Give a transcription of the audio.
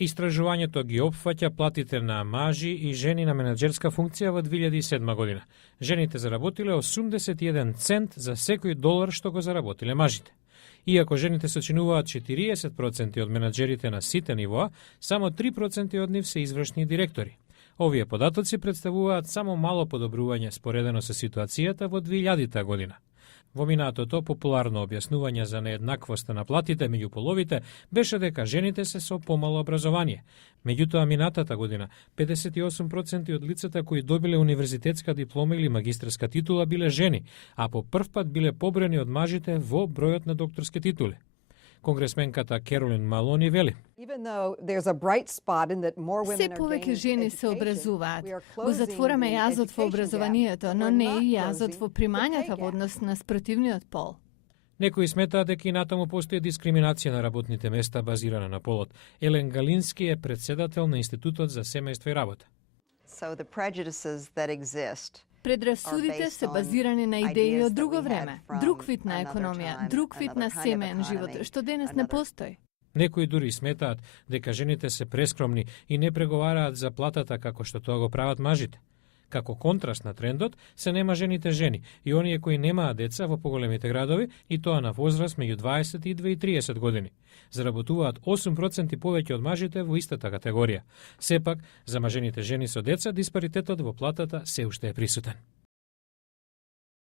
Истражувањето ги опфаќа платите на мажи и жени на менаџерска функција во 2007 година. Жените заработиле 81 цент за секој долар што го заработиле мажите. Иако жените сочинуваат 40% од менаџерите на сите нивоа, само 3% од нив се извршни директори. Овие податоци представуваат само мало подобрување споредено со ситуацијата во 2000 година. Во минатото популарно објаснување за нееднаквоста на платите меѓу половите беше дека жените се со помало образование. Меѓутоа минатата година 58% од лицата кои добиле универзитетска диплома или магистерска титула биле жени, а по прв пат биле поброени од мажите во бројот на докторски титули. Конгресменката Керолин Малони вели: Се повеќе жени се образуваат. Го затвораме јазот во образованието, но не и јазот во примањата во однос на спротивниот пол. Некои сметаат дека и натаму постои дискриминација на работните места базирана на полот. Елен Галински е председател на Институтот за семејство и работа. Предрасудите се базирани на идеи од друго време, друг вид на економија, друг вид на семеен живот, што денес не постои. Некои дури сметаат дека жените се прескромни и не преговараат за платата како што тоа го прават мажите. Како контраст на трендот се немажените жени и оние кои немаат деца во поголемите градови и тоа на возраст меѓу 22 и 30 години. Заработуваат 8% повеќе од мажите во истата категорија. Сепак, за мажените жени со деца диспаритетот во платата се уште е присутен.